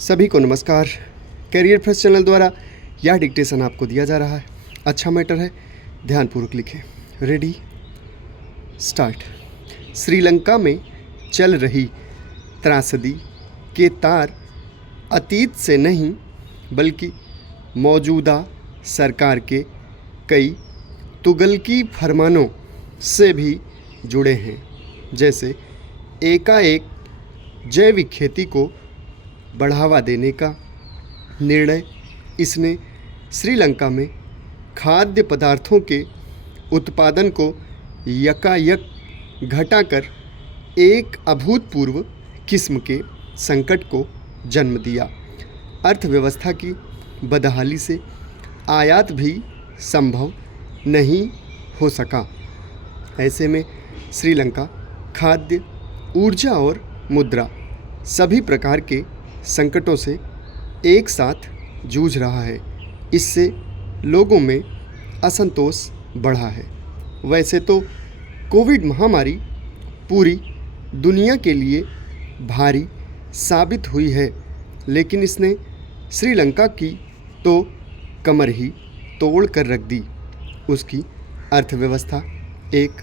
सभी को नमस्कार। कैरियर फर्स्ट चैनल द्वारा यह डिक्टेशन आपको दिया जा रहा है। अच्छा मैटर है, ध्यानपूर्वक लिखें। Ready, start. श्रीलंका में चल रही त्रासदी के तार अतीत से नहीं बल्कि मौजूदा सरकार के कई तुगलकी फरमानों से भी जुड़े हैं। जैसे एकाएक जैविक खेती को बढ़ावा देने का निर्णय, इसने श्रीलंका में खाद्य पदार्थों के उत्पादन को यकायक घटाकर एक अभूतपूर्व किस्म के संकट को जन्म दिया। अर्थव्यवस्था की बदहाली से आयात भी संभव नहीं हो सका। ऐसे में श्रीलंका खाद्य, ऊर्जा और मुद्रा सभी प्रकार के संकटों से एक साथ जूझ रहा है। इससे लोगों में असंतोष बढ़ा है। वैसे तो कोविड महामारी पूरी दुनिया के लिए भारी साबित हुई है, लेकिन इसने श्रीलंका की तो कमर ही तोड़ कर रख दी। उसकी अर्थव्यवस्था एक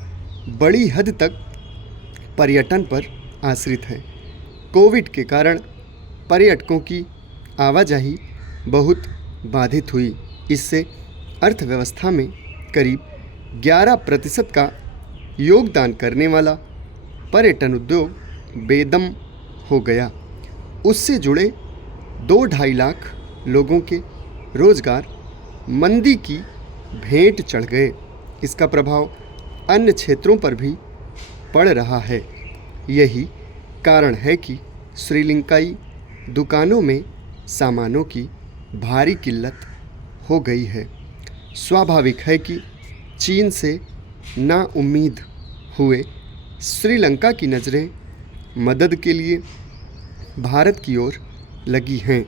बड़ी हद तक पर्यटन पर आश्रित है। कोविड के कारण पर्यटकों की आवाजाही बहुत बाधित हुई। इससे अर्थव्यवस्था में करीब 11% का योगदान करने वाला पर्यटन उद्योग बेदम हो गया। उससे जुड़े 2-2.5 लाख लोगों के रोजगार मंदी की भेंट चढ़ गए। इसका प्रभाव अन्य क्षेत्रों पर भी पड़ रहा है। यही कारण है कि श्रीलंकाई दुकानों में सामानों की भारी किल्लत हो गई है। स्वाभाविक है कि चीन से नाउम्मीद हुए श्रीलंका की नज़रें मदद के लिए भारत की ओर लगी हैं।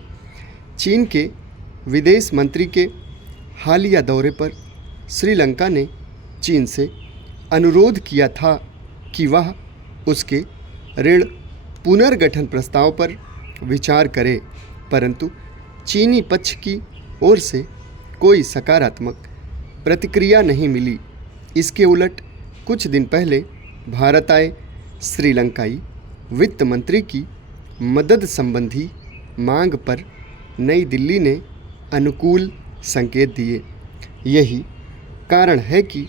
चीन के विदेश मंत्री के हालिया दौरे पर श्रीलंका ने चीन से अनुरोध किया था कि वह उसके ऋण पुनर्गठन प्रस्ताव पर विचार करे, परंतु चीनी पक्ष की ओर से कोई सकारात्मक प्रतिक्रिया नहीं मिली। इसके उलट कुछ दिन पहले भारत आए श्रीलंकाई वित्त मंत्री की मदद संबंधी मांग पर नई दिल्ली ने अनुकूल संकेत दिए। यही कारण है कि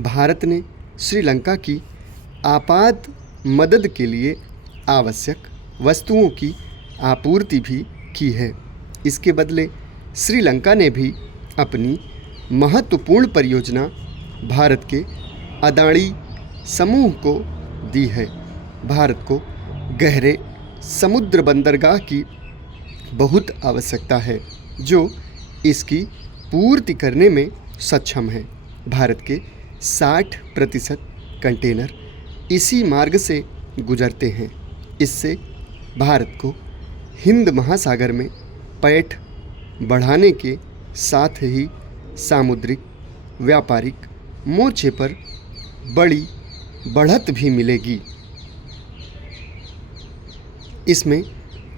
भारत ने श्रीलंका की आपात मदद के लिए आवश्यक वस्तुओं की आपूर्ति भी की है। इसके बदले श्रीलंका ने भी अपनी महत्वपूर्ण परियोजना भारत के अदानी समूह को दी है। भारत को गहरे समुद्र बंदरगाह की बहुत आवश्यकता है, जो इसकी पूर्ति करने में सक्षम है। भारत के 60% कंटेनर इसी मार्ग से गुजरते हैं। इससे भारत को हिंद महासागर में पैठ बढ़ाने के साथ ही सामुद्रिक व्यापारिक मोर्चे पर बड़ी बढ़त भी मिलेगी। इसमें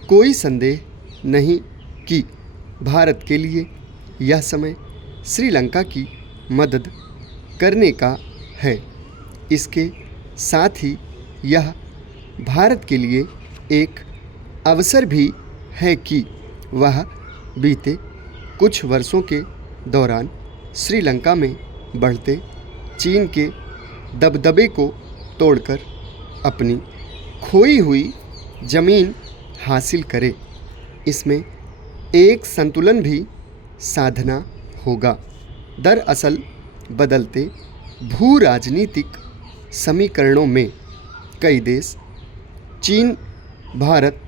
कोई संदेह नहीं कि भारत के लिए यह समय श्रीलंका की मदद करने का है। इसके साथ ही यह भारत के लिए एक अवसर भी है कि वह बीते कुछ वर्षों के दौरान श्रीलंका में बढ़ते चीन के दबदबे को तोड़कर अपनी खोई हुई जमीन हासिल करे। इसमें एक संतुलन भी साधना होगा। दरअसल बदलते भू राजनीतिक समीकरणों में कई देश चीन भारत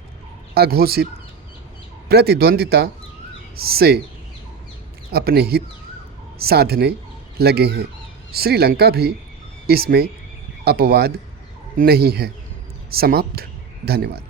अघोषित प्रतिद्वंदिता से अपने हित साधने लगे हैं। श्रीलंका भी इसमें अपवाद नहीं है। समाप्त। धन्यवाद।